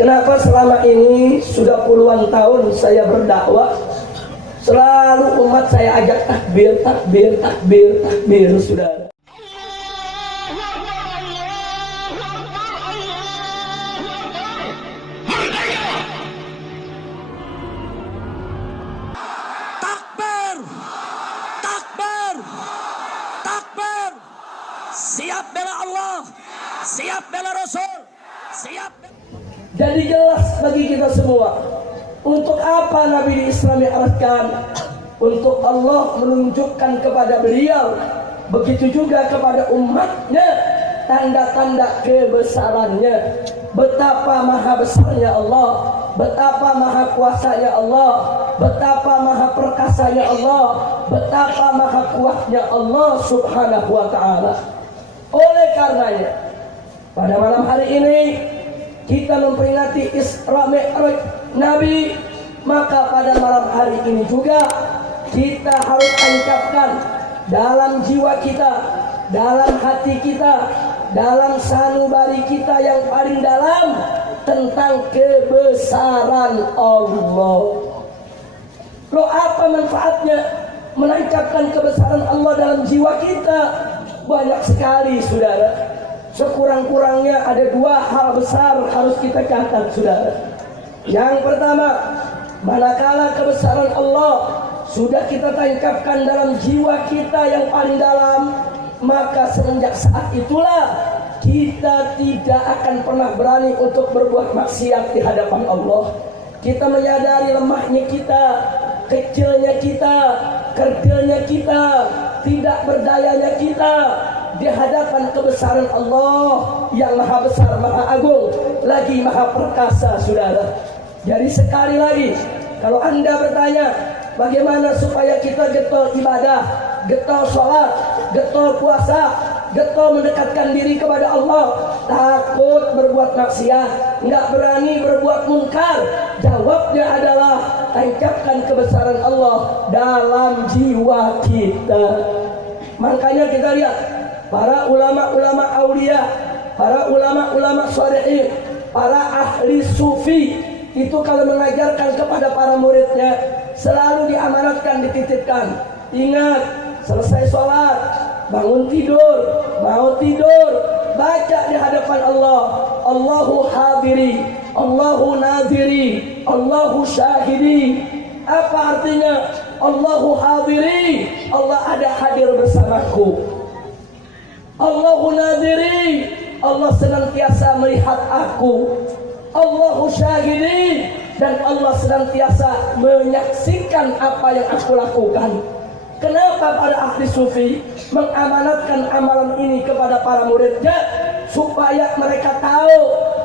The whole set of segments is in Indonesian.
Kenapa selama ini sudah puluhan tahun saya berdakwah, selalu umat saya ajak takbir, takbir, takbir, takbir, saudara. Takbir, takbir, takbir. Siap bela Allah, siap bela Rasul, siap. Jadi jelas bagi kita semua, untuk apa Nabi Islam diarahkan? Untuk Allah menunjukkan kepada beliau, begitu juga kepada umatnya, tanda-tanda kebesarannya. Betapa maha besarnya Allah, betapa maha kuasanya Allah, betapa maha perkasanya Allah, betapa maha kuatnya Allah subhanahu wa ta'ala. Oleh karenanya, pada malam hari ini kita memperingati Isra Mi'raj Nabi, maka pada malam hari ini juga kita harus tancapkan dalam jiwa kita, dalam hati kita, dalam sanubari kita yang paling dalam tentang kebesaran Allah. Loh, apa manfaatnya menancapkan kebesaran Allah dalam jiwa kita? Banyak sekali, saudara. Sekurang-kurangnya ada dua hal besar harus kita catat, saudara. Yang pertama, manakala kebesaran Allah sudah kita tancapkan dalam jiwa kita yang paling dalam, maka semenjak saat itulah kita tidak akan pernah berani untuk berbuat maksiat di hadapan Allah. Kita menyadari lemahnya kita, kecilnya kita, kerdilnya kita, tidak berdayanya kita di hadapan kebesaran Allah yang maha besar, maha agung, lagi maha perkasa, saudara. Jadi sekali lagi, kalau Anda bertanya bagaimana supaya kita getol ibadah, getol sholat, getol puasa, getol mendekatkan diri kepada Allah, takut berbuat maksiat, nggak berani berbuat munkar, jawabnya adalah tancapkan kebesaran Allah dalam jiwa kita. Makanya kita lihat para ulama-ulama aulia, para ulama-ulama sholihin, para ahli sufi itu kalau mengajarkan kepada para muridnya selalu diamanatkan, dititipkan. Ingat, selesai sholat, bangun tidur, mau tidur, baca di hadapan Allah, Allahu hadiri, Allahu nadiri, Allahu syahidi. Apa artinya Allahu hadiri? Allah ada hadir bersamaku. Allahu nadiri, Allah senantiasa melihat aku. Allahu syahidi, dan Allah senantiasa menyaksikan apa yang aku lakukan. Kenapa para ahli sufi mengamanatkan amalan ini kepada para muridnya? Supaya mereka tahu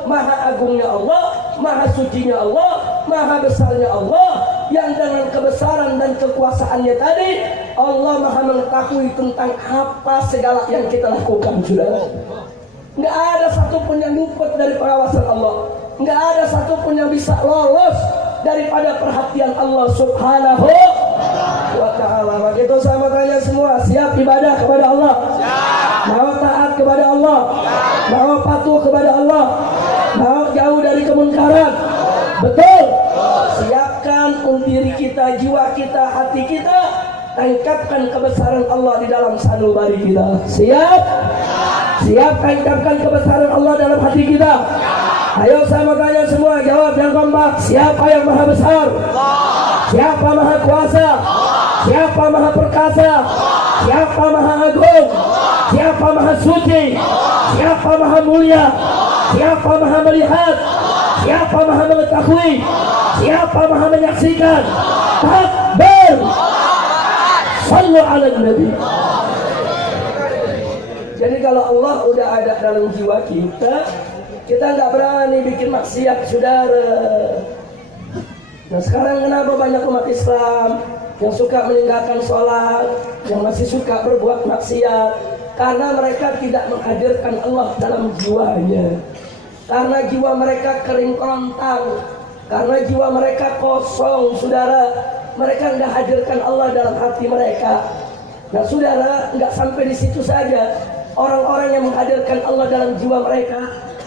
maha agungnya Allah, maha sucinya Allah, maha besarnya Allah, yang dengan kebesaran dan kekuasaannya tadi Allah maha mengetahui tentang apa segala yang kita lakukan, saudara. Nggak ada satupun yang luput dari pengawasan Allah, nggak ada satupun yang bisa lolos daripada perhatian Allah subhanahu wa ta'ala. Maka itu saya mau tanya semua, siap ibadah kepada Allah? Mau taat kepada Allah? Mau patuh kepada Allah? Mau jauh dari kemungkaran? Betul? Siapkan diri kita, jiwa kita, hati kita, tancapkan kebesaran Allah di dalam sanubari kita. Siap? Siap tancapkan kebesaran Allah dalam hati kita. Ayo saya mau tanya semua, jawab yang kompak. Siapa yang maha besar? Siapa maha kuasa? Siapa maha perkasa? Siapa maha agung? Siapa maha suci? Siapa maha mulia? Siapa maha melihat? Siapa maha mengetahui? Siapa maha menyaksikan? Takbir! Sallu ala Nabi. Jadi kalau Allah udah ada dalam jiwa kita nggak berani bikin maksiat, saudara. Nah sekarang kenapa banyak umat Islam yang suka meninggalkan sholat, yang masih suka berbuat maksiat? Karena mereka tidak menghadirkan Allah dalam jiwanya. Karena jiwa mereka kering kerontang, karena jiwa mereka kosong, saudara. Mereka nggak hadirkan Allah dalam hati mereka. Nah saudara, nggak sampai di situ saja. Orang-orang yang menghadirkan Allah dalam jiwa mereka,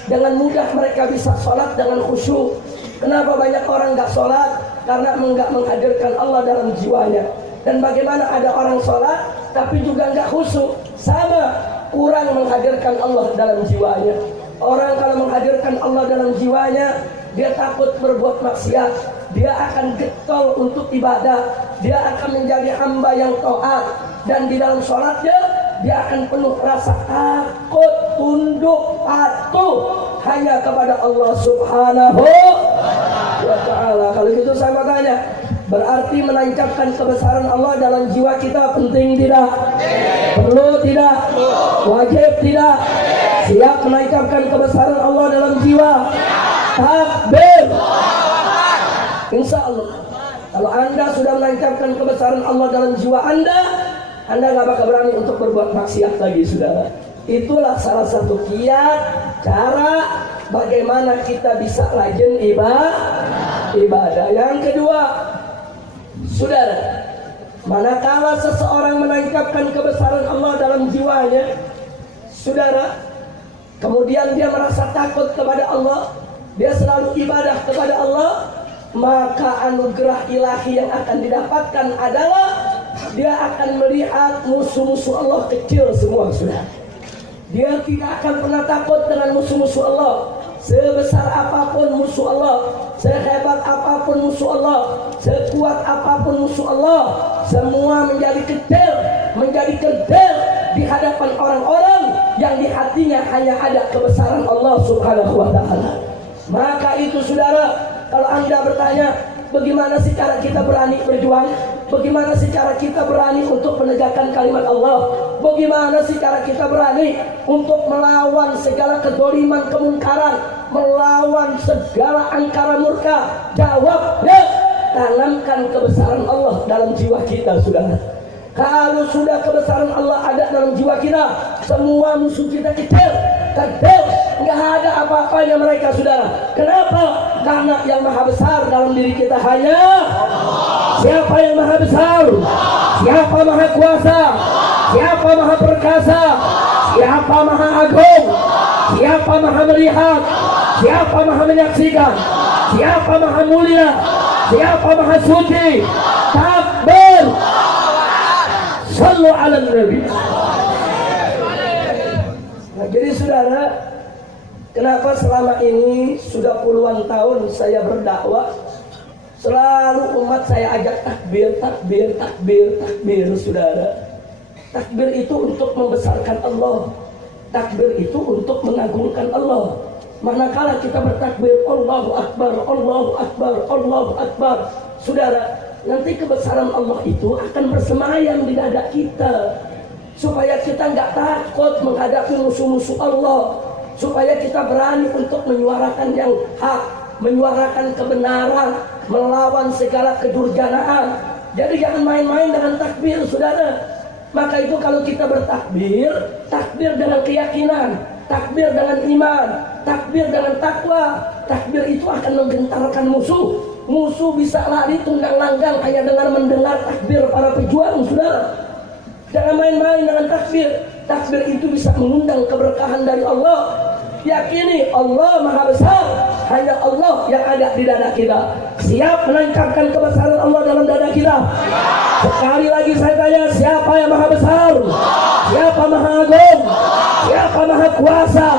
dengan mudah mereka bisa sholat dengan khusyuk. Kenapa banyak orang nggak sholat? Karena nggak menghadirkan Allah dalam jiwanya. Dan bagaimana ada orang sholat tapi juga nggak khusyuk? Sama, kurang menghadirkan Allah dalam jiwanya. Orang kalau menghadirkan Allah dalam jiwanya, dia takut berbuat maksiat, dia akan getol untuk ibadah, dia akan menjadi hamba yang taat, dan di dalam sholatnya dia akan penuh rasa takut, tunduk, patuh hanya kepada Allah Subhanahu wa ta'ala. Kalau gitu saya mau tanya, berarti menancapkan kebesaran Allah dalam jiwa kita penting tidak? Perlu tidak? Wajib tidak? Siap menancapkan kebesaran Allah dalam jiwa? Takbir. Insya Allah, kalau anda sudah menancapkan kebesaran Allah dalam jiwa anda nggak bakal berani untuk berbuat maksiat lagi, saudara. Itulah salah satu kiat cara bagaimana kita bisa rajin ibadah. Yang kedua, saudara, manakala seseorang menancapkan kebesaran Allah dalam jiwanya, saudara, kemudian dia merasa takut kepada Allah, dia selalu ibadah kepada Allah, maka anugerah ilahi yang akan didapatkan adalah dia akan melihat musuh-musuh Allah kecil semua, saudara. Dia tidak akan pernah takut dengan musuh-musuh Allah. Sebesar apapun musuh Allah, sehebat apapun musuh Allah, sekuat apapun musuh Allah, semua menjadi kecil, menjadi kerdil di hadapan orang-orang yang di hatinya hanya ada kebesaran Allah Subhanahu wa ta'ala. Maka itu, saudara, kalau anda bertanya, bagaimana sih cara kita berani berjuang? Bagaimana sih cara kita berani untuk menegakkan kalimat Allah? Bagaimana sih cara kita berani untuk melawan segala kezaliman, kemungkaran, melawan segala angkara murka? Jawabnya, tanamkan kebesaran Allah dalam jiwa kita, saudara. Kalau sudah kebesaran Allah ada dalam jiwa kita, semua musuh kita kecil, nggak ada apa-apanya mereka, saudara. Kenapa? Karena yang maha besar dalam diri kita hanya siapa yang maha besar, siapa maha kuasa, siapa maha perkasa, siapa maha agung, siapa maha melihat, siapa maha menyaksikan, siapa maha mulia, siapa maha suci. Takbir. Sallu ala Nabi. Nah, jadi saudara, kenapa selama ini sudah puluhan tahun saya berdakwah, selalu umat saya ajak takbir, takbir, takbir, takbir, saudara. Takbir itu untuk membesarkan Allah. Takbir itu untuk mengagungkan Allah. Manakala kita bertakbir, Allahu Akbar, Allahu Akbar, Allahu Akbar, saudara, nanti kebesaran Allah itu akan bersemayam di dada kita, supaya kita nggak takut menghadapi musuh-musuh Allah, supaya kita berani untuk menyuarakan yang hak, menyuarakan kebenaran, melawan segala kedurjanaan. Jadi jangan main-main dengan takbir, saudara. Maka itu kalau kita bertakbir, takbir dengan keyakinan, takbir dengan iman, takbir dengan takwa. Takbir itu akan menggentarkan musuh. Musuh bisa lari tunggang langgang hanya dengan mendengar takbir para pejuang, saudara. Jangan main-main dengan takbir. Takbir itu bisa mengundang keberkahan dari Allah. Yakini Allah maha besar, hanya Allah yang ada di dada kita. Siap menancapkan kebesaran Allah dalam dada kita? Sekali lagi saya tanya, siapa yang maha besar? Siapa maha agung? Siapa maha kuasa?